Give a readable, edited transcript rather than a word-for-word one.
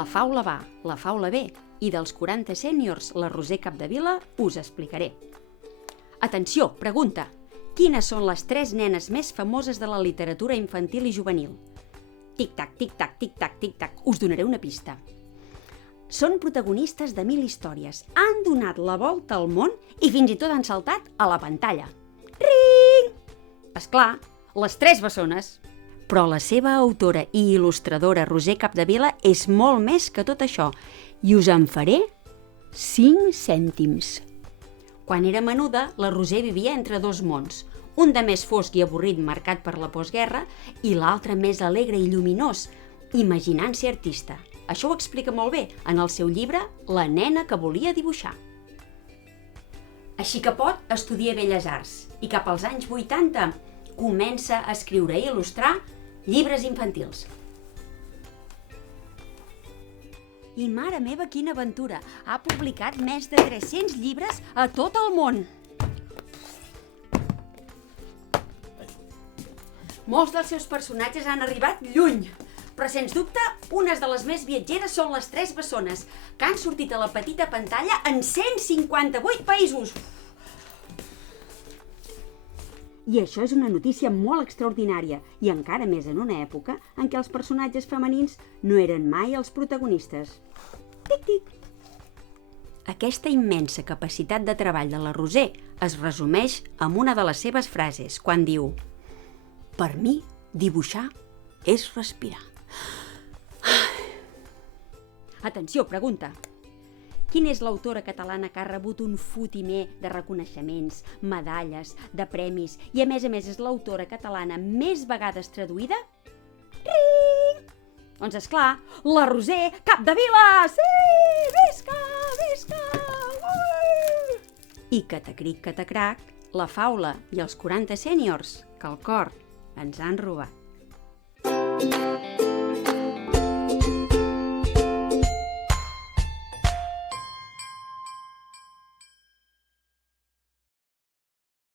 La faula va, la faula ve, i dels 40 sèniors, la Roser Capdevila, us explicaré. Atenció, pregunta. Quines són les 3 nenes més famoses de la literatura infantil i juvenil? Tic-tac, tic-tac, tic-tac, tic-tac. Us donaré una pista. Són protagonistes de 1000 històries. Han donat la volta al món i fins i tot han saltat a la pantalla. Ring! Esclar, les 3 bessones. Però la seva autora i il·lustradora Roser Capdevila és molt més que tot això i us en faré 5 cèntims. Quan era menuda, la Roser vivia entre 2 mons, un de més fosc i avorrit marcat per la postguerra i l'altre més alegre i lluminós, imaginant ser artista. Això ho explica molt bé en el seu llibre La nena que volia dibuixar. Així que pot, estudia Belles Arts i cap als anys 80 comença a escriure i il·lustrar llibres infantils. I mare meva, quina aventura! Ha publicat més de 300 llibres a tot el món. Molts dels seus personatges han arribat lluny, però sens dubte, unes de les més viatgeres són les 3 bessones, que han sortit a la petita pantalla en 158 països. I això és una notícia molt extraordinària, i encara més en una època en què els personatges femenins no eren mai els protagonistes. Tic-tic! Aquesta immensa capacitat de treball de la Roser es resumeix amb una de les seves frases, quan diu: «Per mi, dibuixar és respirar». Atenció, pregunta. Quina és l'autora catalana que ha rebut un fotimer de reconeixements, medalles, de premis i a més és l'autora catalana més vegades traduïda? Ring! Doncs esclar, la Roser Capdevila! Sí! Visca! Visca! Ui! I catacric, catacrac, la faula i els 40 sèniors que el cor ens han robat.